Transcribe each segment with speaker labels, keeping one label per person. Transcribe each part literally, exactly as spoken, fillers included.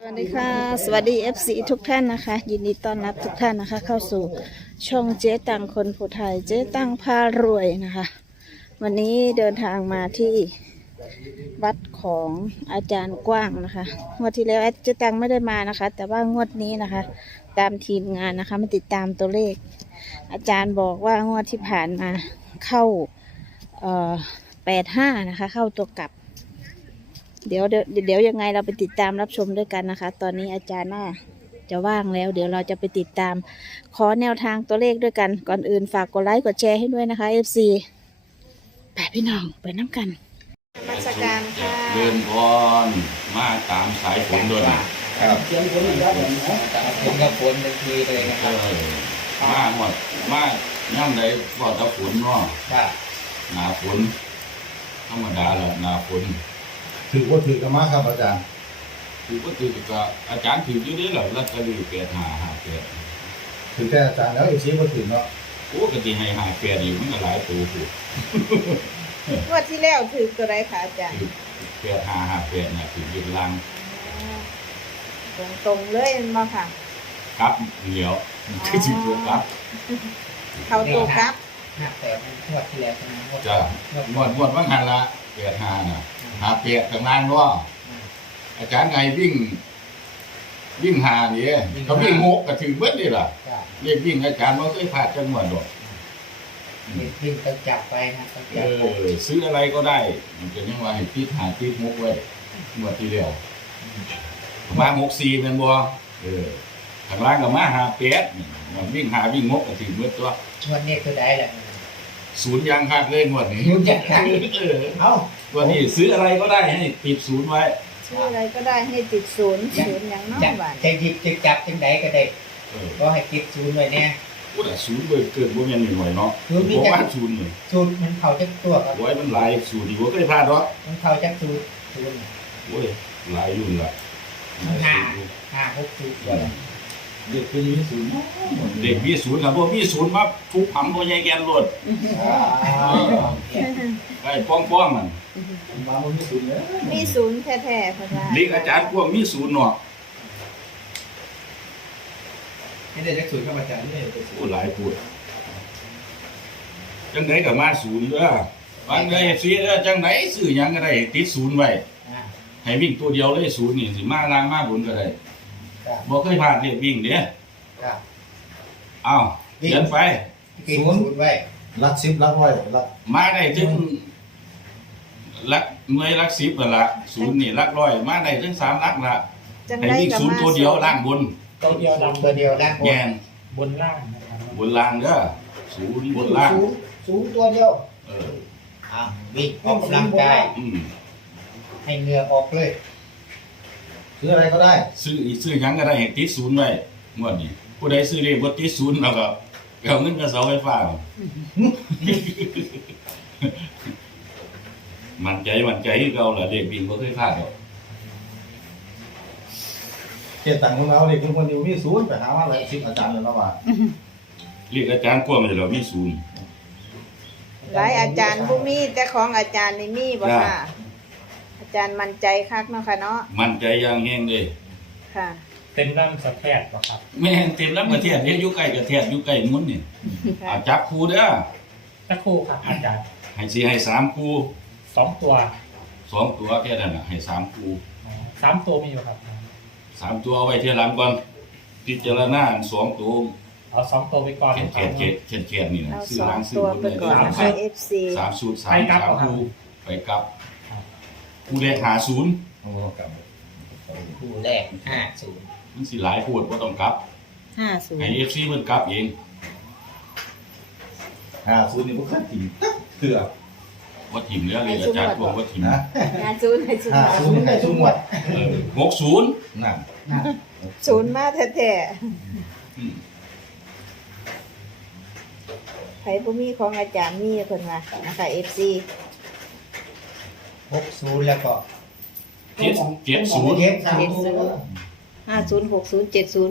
Speaker 1: สวัสดีค่ะสวัสดี เอฟ ซี ทุกท่านนะคะยินดีต้อนรับทุกท่านนะคะเข้าสู่ช่องเจ๊ตังคนผู้ไทยเจ๊ตังพารวยนะคะวันนี้เดินทางมาที่วัดของอาจารย์กว้างนะคะงวดที่แล้วเจ๊ตังไม่ได้มานะคะแต่ว่างวดนี้นะคะตามทีมงานนะคะมาติดตามตัวเลขอาจารย์บอกว่างวดที่ผ่านมาเข้าเอ่อแปดห้านะคะเข้าตัวกลับเดี๋ยวเดี๋ยวเดี๋ยวยังไงเราไปติดตามรับชมด้วยกันนะคะตอนนี้อาจารย์น่าจะว่างแล้วเดี๋ยวเราจะไปติดตามขอแนวทางตัวเลขด้วยกันก่อนอื่นฝากกดไลค์กดแชร์ให้ด้วยนะคะ เอฟ ซี ไปพี่น้องไปน้ำกันมาสการค่ะ
Speaker 2: เดินพรมาตามสายฝนด้วยนะครับ
Speaker 3: เสียงฝนอีกแล้วผมนะฝนกับฝนทันทีเลยนะค
Speaker 2: เอ
Speaker 3: รับ
Speaker 2: อมาหมดมาย่ำใดพอตะฝนเนาะ
Speaker 3: ครับ
Speaker 2: หนาฝนธรรมดาแหละหนาฝน
Speaker 4: ถือว่าถือกันมากครับอาจารย์
Speaker 2: คือก็ถือกับอาจารย์ถืออยู่นี่แหละลอตเตอรี่แปดหาหาแปด
Speaker 4: ถือแต่อาจารย์แล้วอีกทีก็ถือเนาะ
Speaker 2: โอ้กติให้หาแปดอยู่มันก็หลายตัวผูก
Speaker 1: งวดที่แล้วถือตัวไรคะอาจารย์
Speaker 2: ถือแปดหาหาแปดเนี่ยถือยืนลัง
Speaker 1: ตรงตรงๆเลยมาค่ะ
Speaker 2: ครับเหลียวคือจิตัวครับ
Speaker 1: เขาตัวครับ
Speaker 3: หักแต่งวดที่แล้วใช่ไหมงวด
Speaker 2: จะงวดงวดว่างหันละแปดหาน่ะหาแปดข้างล่างเนาะอาจารย์ไงวิ่ง วิ่งหานี่เขาวิ่งหกก็ถือเบิดเลยล่ะ
Speaker 3: ครับ
Speaker 2: เรียกวิ่งอาจารย์มันเคยผ่านจังหวัดดอก
Speaker 3: มีวิ่งต้องจับไปนะต้อง
Speaker 2: เอ
Speaker 3: จับไป
Speaker 2: อซื้ออะไรก็ได้ มันจะยังว่าให้พิดหาพิดมุกไว้งวดที่แล้วมาหกสี่เป็นบัวเออข้างล่างก็มาหาแปดนี่มันวิ่งหาวิ่งมกก็ถือเบิดตัว
Speaker 3: งวดนี้คือได้แหละ
Speaker 2: ศูนย์ยังคักเลยงวดนี้
Speaker 3: ศูนย์ยังคัก
Speaker 2: เออ
Speaker 3: เอ้า
Speaker 2: วันนี้ซื้ออะไรก็ได้ให้ติดศูนย์ไว้
Speaker 1: ชื่ออะไรก็ได้ให้ติดศูนย์ศูนย์อย่างน้อ
Speaker 3: จะ
Speaker 1: ยบาท
Speaker 3: จะหยิบจะจับจังใดก็ได้
Speaker 2: เออ
Speaker 3: ก็ให้ติดศูนย์ไว้เนี่ย
Speaker 2: พูดแต่ศูนย์เบิดเกิดบ่แม่นหน่อยเนาะ
Speaker 3: ศูนย์มี
Speaker 2: เพราะ
Speaker 3: จัก
Speaker 2: ว่าศูนย์นี่
Speaker 3: ศูนย์มันเข้าจักตัวครับ
Speaker 2: โอ้ยมันหลายศูนย์นี่บ่เคยพลาดหรอก
Speaker 3: มันเข้าจักศูนย์ศูนย์
Speaker 2: โอ้ยหลายรุ่นละ
Speaker 3: ห้าห้าหกศูนย์ตัวละ
Speaker 4: เด็กเป็นยี่ศูนย์
Speaker 2: เด็กมีศูนย์ครับพวกมีศูนย์มาทุกผังบ่ใหญ่แกนรถ
Speaker 3: อ้าวเนี่ย
Speaker 2: ไอ้ป้องๆมัน
Speaker 4: มาบนยี่ศูนย์เลย
Speaker 1: มีศูนย์แท้ๆเพราะว่า
Speaker 2: เด็กอาจารย์พวกมีศูนย์เนาะ
Speaker 4: นี่ได้จักศูนย์ครับอาจารย์นี่เป็นศูนย์
Speaker 2: โอ้หลายพูดจังไดก็มาศูนย์เด้อบางได้สิเด้อจังไดซื้อหยังก็ได้ติดศูนย์ไว้
Speaker 3: อ่า
Speaker 2: ให้วิ่งตัวเดียวเลยศูนย์นี่สิมาล่างมาบนก็ได้
Speaker 3: ครับ
Speaker 2: บ่เคยพลาดเรียกวิ่งเด้
Speaker 3: ครับ
Speaker 2: อ้าวเขียนไป
Speaker 3: ติดศูนย์ไว้
Speaker 4: รักสิบรักร้อยรัก
Speaker 2: มาได้ถึงหลักหน่วยหลักสิบนั่นล่ะศูนย์นี่หลักร้อยมาได้ถึงสามหลักละ
Speaker 1: จัง
Speaker 2: ให้
Speaker 1: ได้
Speaker 2: วิ่ง
Speaker 1: กับ
Speaker 2: ศูนย์
Speaker 1: มา
Speaker 2: ตัวเดียวล่างบน
Speaker 5: ตัวเดียวดำ
Speaker 3: ตัวเดียวด้านบ
Speaker 2: แย
Speaker 3: น
Speaker 2: น
Speaker 5: บนล่างนะครับ
Speaker 2: บนล่างเด้อศูนย์บนล่าง
Speaker 3: ศูนย์ศูนย์ตัวเดียว
Speaker 2: เออ
Speaker 3: อ่าวิ่งออกกำลังกาย
Speaker 2: อืม
Speaker 3: ให้เหงื่อออกเลย
Speaker 4: ซื้ออะไรก็ได้
Speaker 2: ซื้ออีซื้อหยังก็ได้ให้ติดศูนย์ไว้งวดนี้ผู้ใดซื้อเลขบ่ติดศูนย์แล้วก็เอาเงินกับเสาไฟฟ้า มันใจมันใจคือเก่าล่ะเลขวิ่งบ่เคยพลาดหรอก
Speaker 4: เจ็ดตังค์ของเราเด็กคนคนอยู่มีศูนย์ไปหาว่าอะไรสิบอาจารย์เลยแล้วว่า
Speaker 2: เลขอาจารย์กว้างอยู่แล้วมีศูนย์
Speaker 1: หลายอาจารย์ผู้มีแต่ของอาจารย์นี่มีบ่
Speaker 2: จ้า
Speaker 1: ค่ะ อาจารย์มั่นใจคักเนาะค่ะเนาะ
Speaker 2: มันใจอย่างแฮงเด้
Speaker 1: ค่ะ
Speaker 5: เต็มร่ำสะแพทย์ป่ะครับ
Speaker 2: แม่นเต็มแล้วประเทศเฮ็ดอยู่ใกล้ประเทศอยู่ใกล้มุนนี่
Speaker 1: ค่ะ
Speaker 2: อาจับคู่เด้อ
Speaker 5: สักครู่ครับอาจารย์
Speaker 2: ให้สิให้สามคู่
Speaker 5: สองตัว
Speaker 2: สองตัวแค่นั้นน่ะให้สามคู่
Speaker 5: อ๋อสามตัวมีอยู่ครับ
Speaker 2: สามตัวเอาไว้เที่ยหลังก่อนพิจารณาอันสองตัว
Speaker 5: เอาสองตัวไปก่อน
Speaker 2: เขียนเขียนเขียนเขียนเขียนนี่นะ
Speaker 1: เอา
Speaker 2: ซื้อ
Speaker 1: สอ
Speaker 2: ล้าง งซื้อ
Speaker 1: ตัว
Speaker 2: หมด
Speaker 1: ไป
Speaker 2: เลย
Speaker 1: ก่อน
Speaker 2: สาม
Speaker 1: นะ
Speaker 2: สู
Speaker 1: คะ
Speaker 2: ตร
Speaker 1: เอฟซี
Speaker 2: สามสูตรสามสามคู่ไปกลับคู่แรกหาศูนย์
Speaker 4: โอ้กับ
Speaker 3: คู่แรกห้าศูนย์
Speaker 2: มันสิหลายพูดว่าต้องกลับ
Speaker 1: ห้าศูน
Speaker 2: ให้
Speaker 1: ย์
Speaker 2: เอฟซีเพิ่นกลับเอง
Speaker 4: ห้าศูนย์นี่พวกขั้นตีเถื่อ
Speaker 2: ว่าถิ่มแล้วเลยอาจารย์บอกว่าถิ่ม
Speaker 4: นะ
Speaker 1: ห้าศูนย์ให้ศูน
Speaker 4: ห้า
Speaker 1: ย์
Speaker 4: ศูนย์ให้ศูนย์หมด
Speaker 2: เออหกศูนย์
Speaker 4: นั่น
Speaker 3: นะ
Speaker 1: ศูนย์มาแท้
Speaker 2: อืม
Speaker 1: ๆไผผู้มีของอาจารย์มีเพิ่นว่านะคะเอฟซี
Speaker 3: หกศูนย์แล้วก็
Speaker 2: เจ็ดเจ็ดศูนย์
Speaker 3: เทปสามตัว
Speaker 1: ห้าศูนย์หกศูนย์เจ็ดศูนย์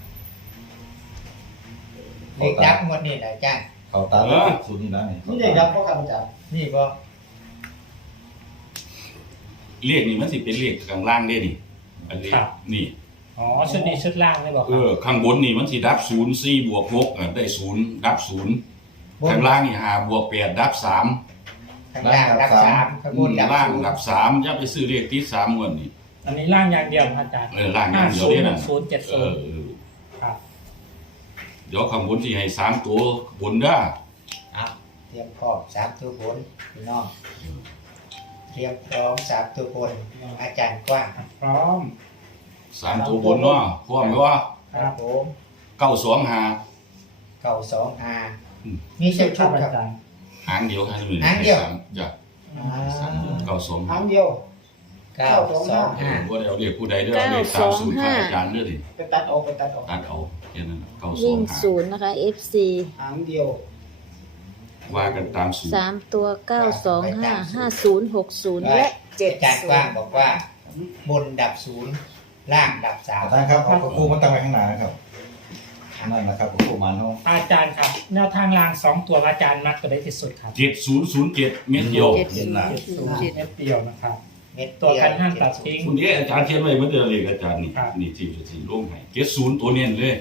Speaker 3: เลขดับหมดนี่แหละอาจารย์
Speaker 4: เขาตาเลขศูนย์นี่นะนี่
Speaker 3: นี่เลขดับก็ครับอาจารย์นี่ก็
Speaker 2: เลขนี่มันสิเป็นเลขกลางล่างเด้นี่อันนี้
Speaker 5: ครับ
Speaker 2: นี่
Speaker 5: อ๋อชุดนี้ชุดล่างเลยบอกค
Speaker 2: เอ
Speaker 5: รับ
Speaker 2: อข้างบนนี่มันสิดับศูนย์สี่บวกหกอ่ะได้ศูนย์ดับศูนย์ข้างล่างนี่ห้าบวกแปดดับสาม
Speaker 3: ข้างล่างดับสามข้างบนดับ
Speaker 2: ล่าง
Speaker 3: ศูนย์
Speaker 2: ดับสามอย่าไปซื้อเลขติดสามงวดนี่
Speaker 5: อันนี้ล่างอย่างเดียวครับอาจารย์
Speaker 2: เออล่างอ
Speaker 5: ห้า
Speaker 2: ย่างเดียว
Speaker 5: ศูน
Speaker 2: เนี่ย
Speaker 5: ย์
Speaker 2: นะ
Speaker 5: ศูนย์เจ็ด
Speaker 2: เอ
Speaker 5: ศูน
Speaker 2: อ
Speaker 5: ย์
Speaker 2: เออ
Speaker 5: ครับ
Speaker 2: เดี๋ยวข้างบนที่ให้สามตัวบนเด้อ
Speaker 3: อ่ะเตรียมพร้อมสามตัวบนพี่น้องเตรียมพร้อมสามตัวบนอาจารย์กว้าง
Speaker 5: พร้อม
Speaker 2: สามตัวบนเนาะพร้อมไหมว่า
Speaker 3: ครับผม
Speaker 2: เก้าสองหา
Speaker 3: เก่าสองอา
Speaker 2: อืม
Speaker 3: มีเส้น
Speaker 5: ค
Speaker 3: ชุ
Speaker 5: รั
Speaker 3: ด
Speaker 5: บอา
Speaker 3: ครับ
Speaker 5: จารย์
Speaker 2: หางเดียวแค่นี้
Speaker 3: หางเดียว
Speaker 2: สามจ้ะ
Speaker 3: อ่า
Speaker 2: สามเก้าสอง
Speaker 6: ค
Speaker 2: หา
Speaker 6: รั้งเดียว
Speaker 3: เก้าสองห้า
Speaker 2: ว่าเดี๋ยวเรียกผู้ใดเด้อเรียกตามสูตรของอาจารย์เด้อดิ
Speaker 6: ไปตัดออกไปตัดออก
Speaker 2: ตัดเอาแค่นั้นเก้าสอ
Speaker 1: วิ่
Speaker 2: ง
Speaker 1: ง
Speaker 2: หา
Speaker 1: ศูนย์นะคะ เอฟซี
Speaker 6: หางเดียว
Speaker 2: ว่ากันตามสูตร
Speaker 1: สามตัวเก้าสองห้าห้าศูนย์หกศูนย์และเจ็ด
Speaker 3: อาจารย์
Speaker 1: ศู
Speaker 3: กว้าง
Speaker 1: นย์
Speaker 3: บอกว่า บนดับศูนย์ล่างดับสาม
Speaker 4: อาจารย์ครับเอาพระครูมาตั้งไว้ข้างหน้านะครับนั่นนะครับพระครูมาเนาะ
Speaker 5: อาจารย์ครับแนวทางรางสองตัวอาจารย์มักตัวได้ที่สุดครับ
Speaker 2: เจ็ดศูนย์ศูนย์เจ็ดเม็ดเดียว
Speaker 1: เจ็ดศูนย์
Speaker 5: เจ็ดศูนย์เม็ดเดียวนะครับ
Speaker 3: เม็ด
Speaker 5: ตัว
Speaker 3: เดียว
Speaker 5: กันห้ามตัดทิ้ง
Speaker 2: คุณเนี้อาจารย์เขียนไว้เมื่อเดือนเลยอาจารย์นี่
Speaker 5: ครับ
Speaker 2: นี่ที่จะสีลงให้เจ็ดศูนย์ตัวเน้นเลย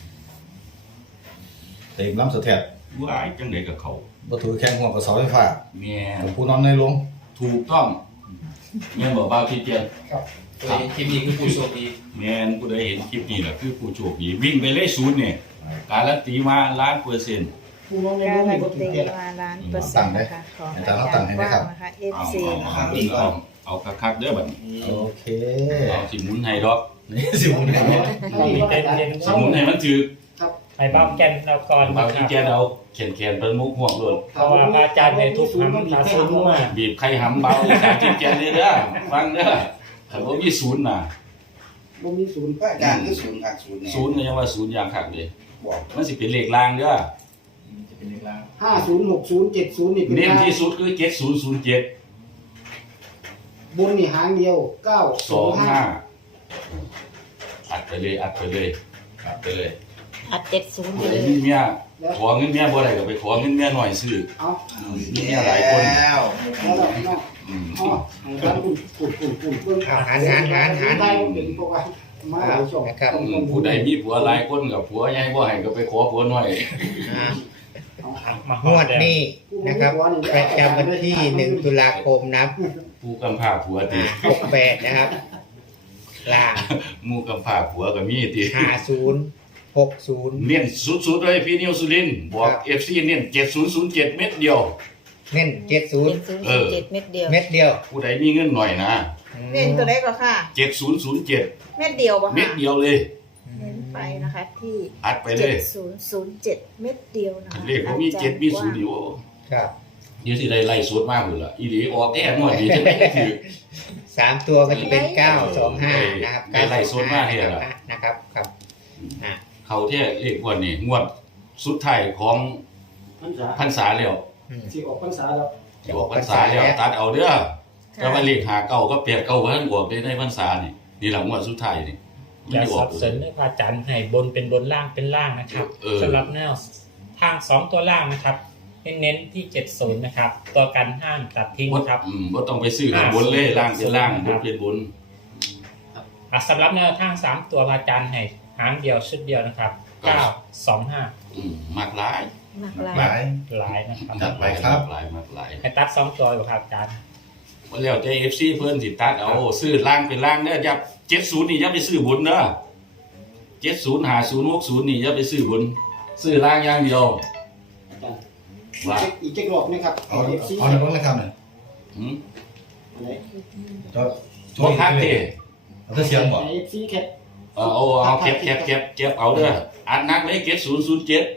Speaker 4: เต็มล้ำสะเทียบ
Speaker 2: ว่าไอ้จังไดกับเขา
Speaker 4: วัตถุแข้งหัวกับเสาไฟฟ้า
Speaker 2: แม่
Speaker 4: หลวงปู่นอนในโรง
Speaker 2: ถูกต้องแม่นบอกเบาที่เจียน
Speaker 3: ตัวคลิปนี้คือผู้โชคดี
Speaker 2: แม่นผู้ใดเห็นคลิปนี้แหละคือผู้โชคดีวิ่งไปเลยศูนย์เนี่ยการันตีมาล้านเปอร์เซ็นต์
Speaker 6: ผู้น้องใน
Speaker 1: กา
Speaker 6: โลก
Speaker 1: รั
Speaker 6: นี่
Speaker 1: น
Speaker 6: ก็ถึง
Speaker 1: ตี
Speaker 6: เจ็ด
Speaker 1: มาล้านเปอร์เซ็นต์นะคะของอาจารย์กว้างนะคะเอฟ
Speaker 2: เอา
Speaker 1: ซี
Speaker 2: เอา
Speaker 1: นะ
Speaker 2: เอา
Speaker 1: คะ
Speaker 2: เอาเอาคักๆเด้อบัดนี้
Speaker 4: โอเค
Speaker 2: เอาสิหมุนให้ดอก
Speaker 4: นี่สิผมเนี่ย
Speaker 5: มีเต็มเต็ม
Speaker 2: สิหมุนให้มันถือ
Speaker 5: ไอ้บ้าแกนเราก่อน
Speaker 2: เบา
Speaker 5: นะค
Speaker 2: ที่
Speaker 5: รับ
Speaker 2: เจียนเอาเขียนเขียนเป็นมุกห่วงเลย
Speaker 5: เพราะว่าพระอาจารย์ในทุกครั้งตาซึ้งมาก
Speaker 2: บีบใครหำเบาอาจารย์ที่เจียนเด้อฟังเด้อถ้าบ่มีศูนย์น่ะ
Speaker 6: บ่มีศูนย์
Speaker 7: พระอาจารย์คือศูนย์หักศูนย์เนี่ย
Speaker 2: ศูนย์ก็ยังว่าศูนย์อย่างคักเลย
Speaker 7: บอก
Speaker 2: มันสิเป็นเลขล่างเด้อ
Speaker 4: จะเป็นเลขล่าง
Speaker 6: ห้าศูนย์หกศูนย์เจ็ดศูนย์นี่เป็น
Speaker 2: เน้น
Speaker 6: ห้า
Speaker 2: ที่สุดคือเจ็ดศูนย์ศูนย์เจ็ด
Speaker 6: บนนี่หางเดียวเก้า
Speaker 2: ส
Speaker 6: ส
Speaker 2: อ
Speaker 6: อง ง
Speaker 2: ห้า
Speaker 6: ห้า
Speaker 2: อัดไปเลยอัดไปเลยอัดไปเลย
Speaker 1: อัดเจ็ดศูนย์
Speaker 2: ผู้
Speaker 1: เล
Speaker 2: ใด
Speaker 1: ย
Speaker 2: มีเมียขอเงินเมียบ่ได้ก็ไปขอเงินเมียหน่อยซื้อ
Speaker 6: เอา
Speaker 2: มีเมียหลายคน
Speaker 7: แล้ว
Speaker 6: แล้วเราเนาะ
Speaker 2: อืม
Speaker 6: อ๋อให้ท่านคุณคุณคุณคุณเพิ่ง
Speaker 3: เอาหันหันหันหัน
Speaker 6: ได้ก็เป็นพวกว่ามาหลายช่อง
Speaker 3: นะครับ
Speaker 2: อืมผู้ใดมีผัวหลายคนกับผัวใหญ่บ่ให้ก็ไปขอผัวน้อย
Speaker 3: อ่า
Speaker 5: มาง
Speaker 3: วดนี้นะครับประจำวันที่หนึ่งตุลาคมนะ
Speaker 2: ผู้กำพร้าผัวติ
Speaker 3: หกแปดนะครับล่าง
Speaker 2: หมู่กำพร้าผัวก็มีติ
Speaker 3: ห้าศูนย์หกศูนย์
Speaker 2: เน้นสุดๆเลยพี่นิวสุรินทร์บอก
Speaker 3: ครับ
Speaker 2: เอฟ ซี เน้นเจ็ดศูนย์ศูนย์เจ็ดเม็ดเดียว
Speaker 3: เน้นเจ็ดศูน
Speaker 1: เจ็
Speaker 3: ย์
Speaker 1: ดศูนย์ศูนย์เจ็ดเม็ดเดียว
Speaker 3: เม็ดเดียว
Speaker 2: ผู้ใดมีเงินหน่อยนะ
Speaker 1: เน้นตัวได้ก็ค่ะ
Speaker 2: เจ็ดศูนย์ศูนย์เจ็ด
Speaker 1: เม็ดเดียวป่ะ
Speaker 2: เม็
Speaker 1: คะ
Speaker 2: ดเดียวเลย
Speaker 1: เน้นไปนะคะที่
Speaker 2: อัดไปเล
Speaker 1: เจ็
Speaker 2: ย
Speaker 1: ดศูนย์ศูนย์เจ็ดเม็ดเดียวนะคะ
Speaker 2: เลขบ่มีเจ็ดมีศูนย์อยู่
Speaker 3: ครับ
Speaker 2: เดี๋ยวสิได้ไล่สวดมากพุ่นล่ะอีหลีออกแท้หมดดีจะไม่ถือ
Speaker 3: สามตัวก็จะเป็นเก้าสองห้านะครับ
Speaker 2: ได้ไล่โซนมากเนี่ยเหรอ
Speaker 3: นะครับครับอ่ะ
Speaker 2: เขาแท้เลขงวดนี้งวดสุดท้ายของ
Speaker 6: พรรษา
Speaker 2: พรรษาแล้ว
Speaker 3: อืม
Speaker 6: สิออกพรรษาแล้ว
Speaker 2: สิออกพรรษาแล้วตัดเอาเด้อแต่ว่าเลขหาเก้าก็แปดเก้าว่าออกได้ในพรรษานี่นี่ล่ะงวดสุดท้ายนี่
Speaker 5: อย่า
Speaker 2: ออ
Speaker 5: สั
Speaker 2: ก
Speaker 5: บสนเลยพระอาจารย์ให้บนเป็นบนล่างเป็นล่างนะครับ
Speaker 2: เออ
Speaker 5: สำหรับแนวทางสองตัวล่างนะครับเน้นที่เจ็ดศูนย์นะครับ ตัวกันห้ามตัดทิ้ง
Speaker 2: บ่
Speaker 5: ครับ
Speaker 2: อืมบ่ต้องไปซื้อข้างบนเลยล่างเป็นล่างบนเป็นบน
Speaker 5: อ่ะสำหรับแนวทางสามตัวพระอาจารย์ให้หางเดียวชุดเดียวนะครับเก้าสองห้า
Speaker 2: อืมมากหลาย
Speaker 1: หนัก
Speaker 4: ห
Speaker 1: ลา
Speaker 4: ลาย ย
Speaker 5: หลายนะครับ
Speaker 4: จัดไปครับ
Speaker 2: หลายมากหลาย
Speaker 5: ให้ตัดสองตัวอยู่ครับอาจารย์
Speaker 2: ว่าแล้วแต่ เอฟ ซี เพิ่นสิตัดเอาซื้อล่างเป็นล่างเด้ออย่าเจ็ดศูนย์นี่อย่าไปซื้อบนเด้อเจ็ดศูนย์ ห้าศูนย์ หกศูนย์นี่อย่าไปซื้อบนซื้อล่างอย่างเดียวว่า
Speaker 6: อีกเจ็ดรอบนะครับ
Speaker 4: เอา
Speaker 6: เอฟซี
Speaker 4: เอาในรถเลยครับเนี่ย
Speaker 2: หืม
Speaker 6: อะไร
Speaker 4: จะ
Speaker 2: บ่คักติ
Speaker 4: เอาแต่เสียงบ่
Speaker 6: เอฟซีแคท
Speaker 2: เอาเอาเอาเก็บเก็บเก็บเก็บเอาเด้ออัดหนักเลยเจ็ดศูนย์ ศูนย์เจ็ด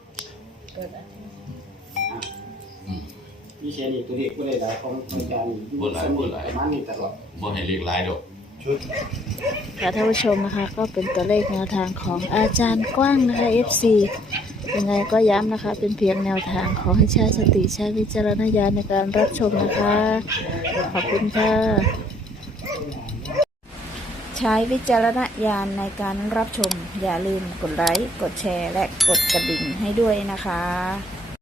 Speaker 6: มีแค่นี้ตัวเลขก็ได้หลายของอาจารย์ประมาณนี้ตลอด
Speaker 2: บ่ให้เลขหลายดอก
Speaker 4: ชุด
Speaker 1: ค่ะท่านผู้ชมนะคะก็เป็นตัวเลขแนวทางของอาจารย์กว้างนะคะ เอฟ ซี ยังไงก็ย้ำนะคะ เป็นเพียงแนวทางขอให้ใช้สติใช้วิจารณญาณในการรับชมนะคะ ขอบคุณค่ะ ใช้วิจารณญาณในการรับชม อย่าลืมกดไลค์ กดแชร์ และกดกระดิ่งให้ด้วยนะคะ